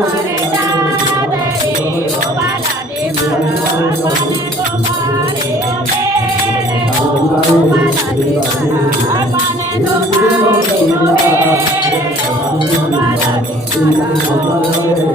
મારે દાદ રે ઓ બાલા દે મારા પાને ગોમારે ઓ બાલા દે મારા પાને ગોમારે ઓ બાલા દે મારા